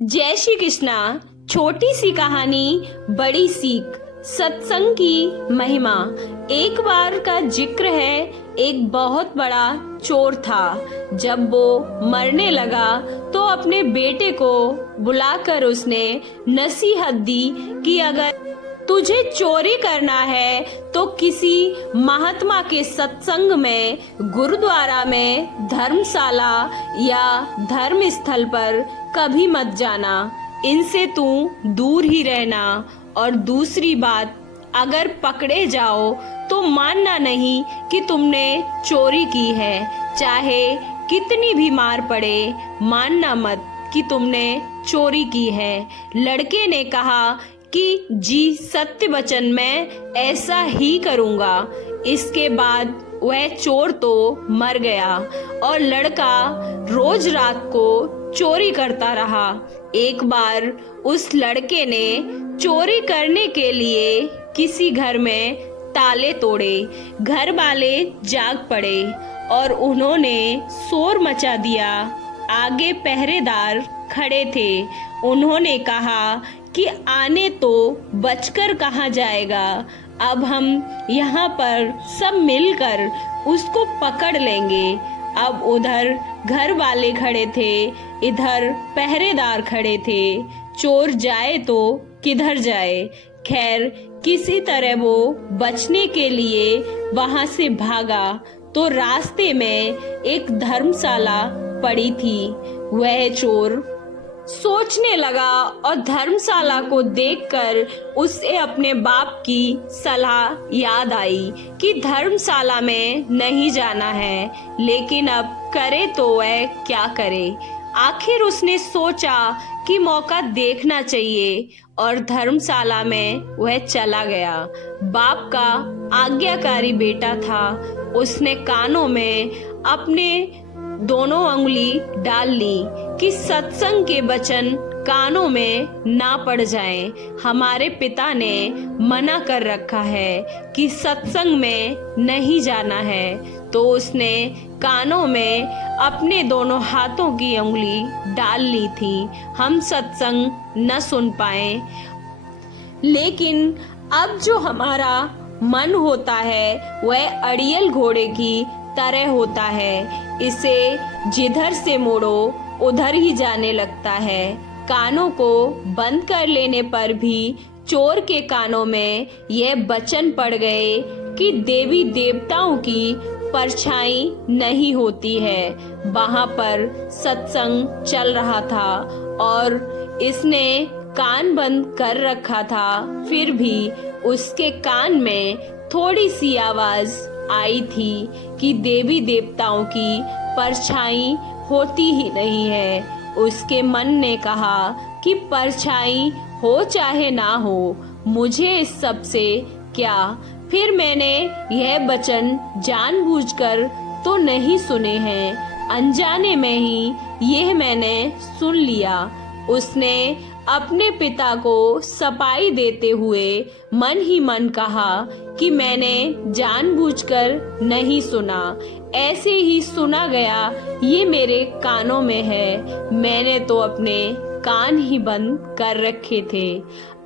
जय श्री कृष्णा। छोटी सी कहानी बड़ी सीख, सत्संग की महिमा। एक बार का जिक्र है, एक बहुत बड़ा चोर था। जब वो मरने लगा तो अपने बेटे को बुलाकर उसने नसीहत दी कि अगर तुझे चोरी करना है तो किसी महात्मा के सत्संग में, गुरुद्वारा में, धर्मशाला या धर्म स्थल पर कभी मत जाना। इनसे तू दूर ही रहना। और दूसरी बात, अगर पकड़े जाओ तो मानना नहीं कि तुमने चोरी की है। चाहे कितनी भी मार पड़े, मानना मत कि तुमने चोरी की है। लड़के ने कहा कि जी सत्य वचन मैं ऐसा ही करूँगा। इसके बाद वह चोर तो मर गया और लड़का रोज रात को चोरी करता रहा। एक बार उस लड़के ने चोरी करने के लिए किसी घर में ताले तोड़े। घर वाले जाग पड़े और उन्होंने शोर मचा दिया। आगे पहरेदार खड़े थे। उन्होंने कहा कि आने तो बचकर कहाँ जाएगा। अब हम यहाँ पर सब मिलकर उसको पकड़ लेंगे। अब उधर घर वाले खड़े थे, इधर पहरेदार खड़े थे। चोर जाए तो किधर जाए। खैर किसी तरह वो बचने के लिए वहां से भागा तो रास्ते में एक धर्मशाला पड़ी थी। वह चोर सोचने लगा और धर्मशाला को देखकर उसे अपने बाप की सलाह याद आई कि धर्मशाला में नहीं जाना है। लेकिन अब करे तो वह क्या करे। आखिर उसने सोचा कि मौका देखना चाहिए और धर्मशाला में वह चला गया। बाप का आज्ञाकारी बेटा था। उसने कानों में अपने दोनों उंगली डाल ली कि सत्संग के वचन कानों में ना पड़ जाएं। हमारे पिता ने मना कर रखा है कि सत्संग में नहीं जाना है। तो उसने कानों में अपने दोनों हाथों की उंगली डाल ली थी। हम सत्संग न सुन पाए। लेकिन अब जो हमारा मन होता है वह अड़ियल घोड़े की तरह होता है। इसे जिधर से मोड़ो उधर ही जाने लगता है। कानों को बंद कर लेने पर भी चोर के कानों में यह वचन पड़ गए कि देवी देवताओं की परछाई नहीं होती है। वहां पर सत्संग चल रहा था और इसने कान बंद कर रखा था। फिर भी उसके कान में थोड़ी सी आवाज आई थी कि देवी देवताओं की परछाई होती ही नहीं है। उसके मन ने कहा कि परछाई हो चाहे ना हो, मुझे इस सब से क्या। फिर मैंने यह वचन जानबूझकर तो नहीं सुने हैं, अनजाने में ही यह मैंने सुन लिया। उसने अपने पिता को सफाई देते हुए मन ही मन कहा कि मैंने जानबूझकर नहीं सुना, ऐसे ही सुना गया। ये मेरे कानों में है। मैंने तो अपने कान ही बंद कर रखे थे।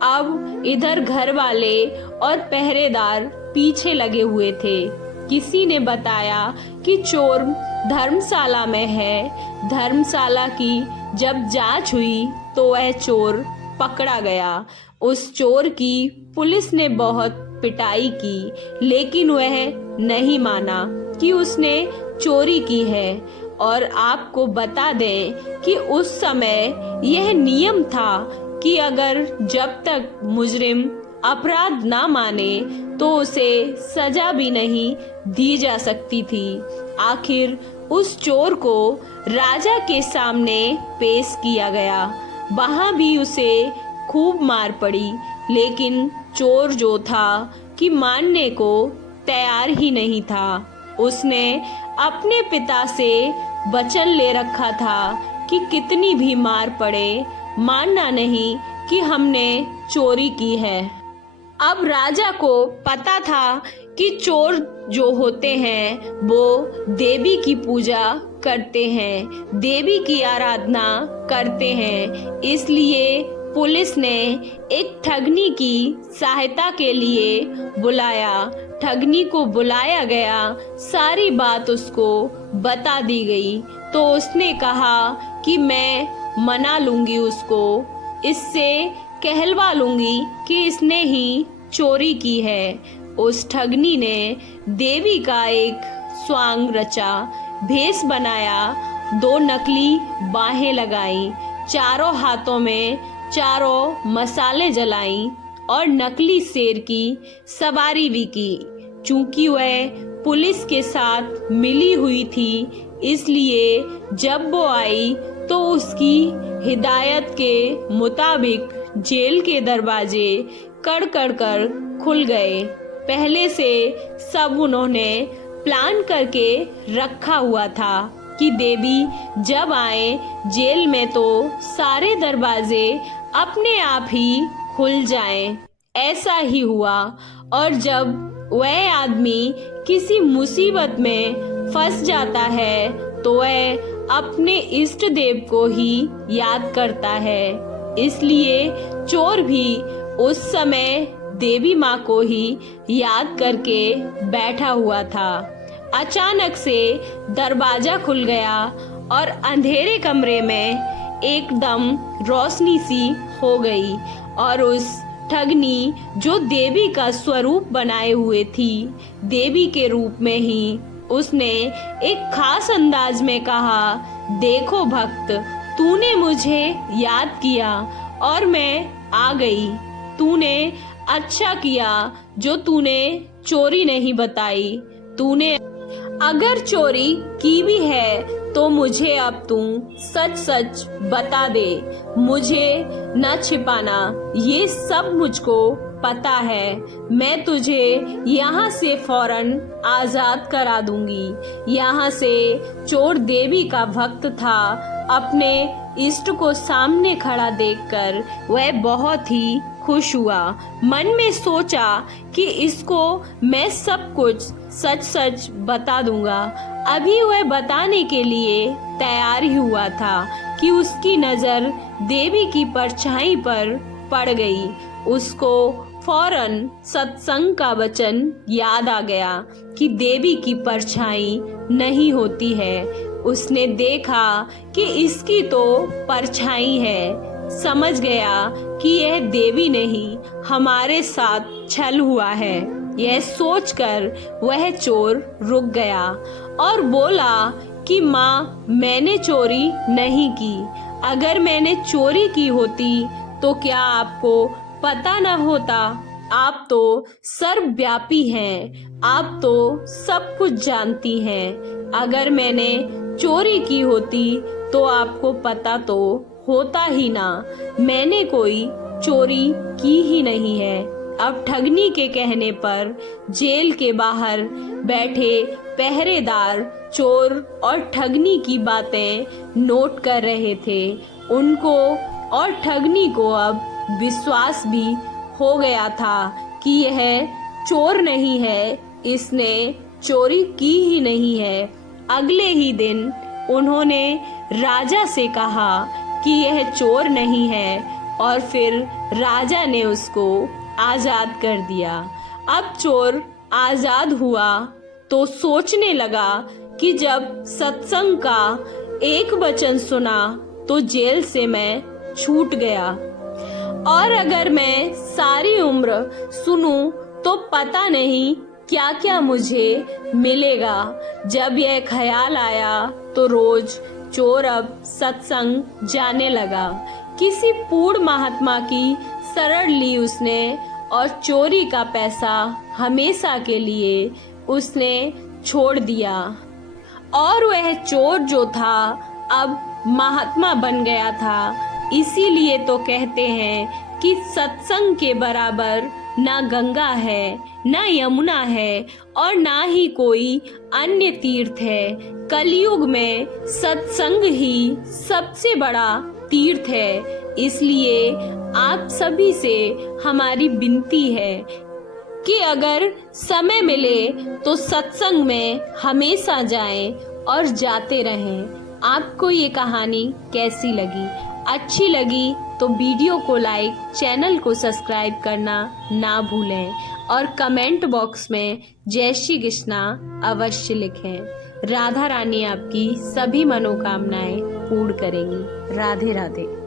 अब इधर घर वाले और पहरेदार पीछे लगे हुए थे। किसी ने बताया कि चोर धर्मशाला में है। धर्मशाला की जब जांच हुई तो वह चोर पकड़ा गया। उस चोर की पुलिस ने बहुत पिटाई की, लेकिन वह नहीं माना कि उसने चोरी की है। और आपको बता दें कि उस समय यह नियम था कि अगर जब तक मुजरिम अपराध ना माने तो उसे सजा भी नहीं दी जा सकती थी। आखिर उस चोर को राजा के सामने पेश किया गया। वहां भी उसे खूब मार पड़ी, लेकिन चोर जो था कि मानने को तैयार ही नहीं था। उसने अपने पिता से वचन ले रखा था कि कितनी भी मार पड़े, मानना नहीं कि हमने चोरी की है। अब राजा को पता था कि चोर जो होते हैं वो देवी की पूजा करते हैं, देवी की आराधना करते हैं। इसलिए पुलिस ने एक ठगनी की सहायता के लिए बुलाया। ठगनी को बुलाया गया, सारी बात उसको बता दी गई। तो उसने कहा कि मैं मना लूंगी उसको, इससे कहलवा लूंगी कि इसने ही चोरी की है। उस ठगनी ने देवी का एक स्वांग रचा, भेष बनाया, 2 नकली बाहें लगाई, चारों हाथों में चारों मसाले जलाई और नकली शेर की सवारी भी की। चूंकि वह पुलिस के साथ मिली हुई थी, इसलिए जब वो आई तो उसकी हिदायत के मुताबिक जेल के दरवाजे कड़ कर खुल गए। पहले से सब उन्होंने प्लान करके रखा हुआ था कि देवी जब आए जेल में तो सारे दरवाजे अपने आप ही खुल जाएं। ऐसा ही हुआ और जब वह आदमी किसी मुसीबत में फंस जाता है तो वह अपने इष्ट देव को ही याद करता है। इसलिए चोर भी उस समय देवी माँ को ही याद करके बैठा हुआ था। अचानक से दरवाजा खुल गया और अंधेरे कमरे में एकदम रोशनी सी हो गई और उस ठगनी जो देवी का स्वरूप बनाए हुए थी, देवी के रूप में ही उसने एक खास अंदाज में कहा, देखो भक्त, तूने मुझे याद किया और मैं आ गई। तूने अच्छा किया जो तूने चोरी नहीं बताई। तूने अगर चोरी की भी है तो मुझे अब तू सच सच बता दे, मुझे न छिपाना, ये सब मुझको पता है। मैं तुझे यहाँ से फौरन आजाद करा दूंगी। यहाँ से चोर देवी का भक्त था। अपने इष्ट को सामने खड़ा देखकर वह बहुत ही खुश हुआ। मन में सोचा कि इसको मैं सब कुछ सच सच बता दूंगा। अभी वह बताने के लिए तैयार ही हुआ था कि उसकी नजर देवी की परछाई पर पड़ गई। उसको फौरन सत्संग का वचन याद आ गया कि देवी की परछाई नहीं होती है। उसने देखा कि इसकी तो परछाई है। समझ गया कि यह देवी नहीं, हमारे साथ छल हुआ है। यह सोचकर वह चोर रुक गया और बोला कि माँ, मैंने चोरी नहीं की। अगर मैंने चोरी की होती तो क्या आपको पता न होता? आप तो सर्वव्यापी हैं, आप तो सब कुछ जानती हैं। अगर मैंने चोरी की होती तो आपको पता तो होता ही ना। मैंने कोई चोरी की ही नहीं है। अब ठगनी के कहने पर जेल के बाहर बैठे पहरेदार चोर और ठगनी की बातें नोट कर रहे थे। उनको और ठगनी को अब विश्वास भी हो गया था कि यह चोर नहीं है, इसने चोरी की ही नहीं है। अगले ही दिन उन्होंने राजा से कहा कि यह चोर नहीं है और फिर राजा ने उसको आजाद कर दिया। अब चोर आजाद हुआ तो सोचने लगा कि जब सत्संग का एक वचन सुना तो जेल से मैं छूट गया, और अगर मैं सारी उम्र सुनूं तो पता नहीं क्या क्या मुझे मिलेगा। जब यह ख्याल आया तो रोज चोर अब सत्संग जाने लगा। किसी पूर्ण महात्मा की शरण ली उसने और चोरी का पैसा हमेशा के लिए उसने छोड़ दिया। और वह चोर जो था अब महात्मा बन गया था। इसीलिए तो कहते हैं कि सत्संग के बराबर ना गंगा है, ना यमुना है और ना ही कोई अन्य तीर्थ है। कलयुग में सत्संग ही सबसे बड़ा तीर्थ है। इसलिए आप सभी से हमारी विनती है कि अगर समय मिले तो सत्संग में हमेशा जाएं और जाते रहें। आपको ये कहानी कैसी लगी? अच्छी लगी तो वीडियो को लाइक, चैनल को सब्सक्राइब करना ना भूलें और कमेंट बॉक्स में जय श्री कृष्णा अवश्य लिखें। राधा रानी आपकी सभी मनोकामनाएं पूर्ण करेंगी। राधे राधे।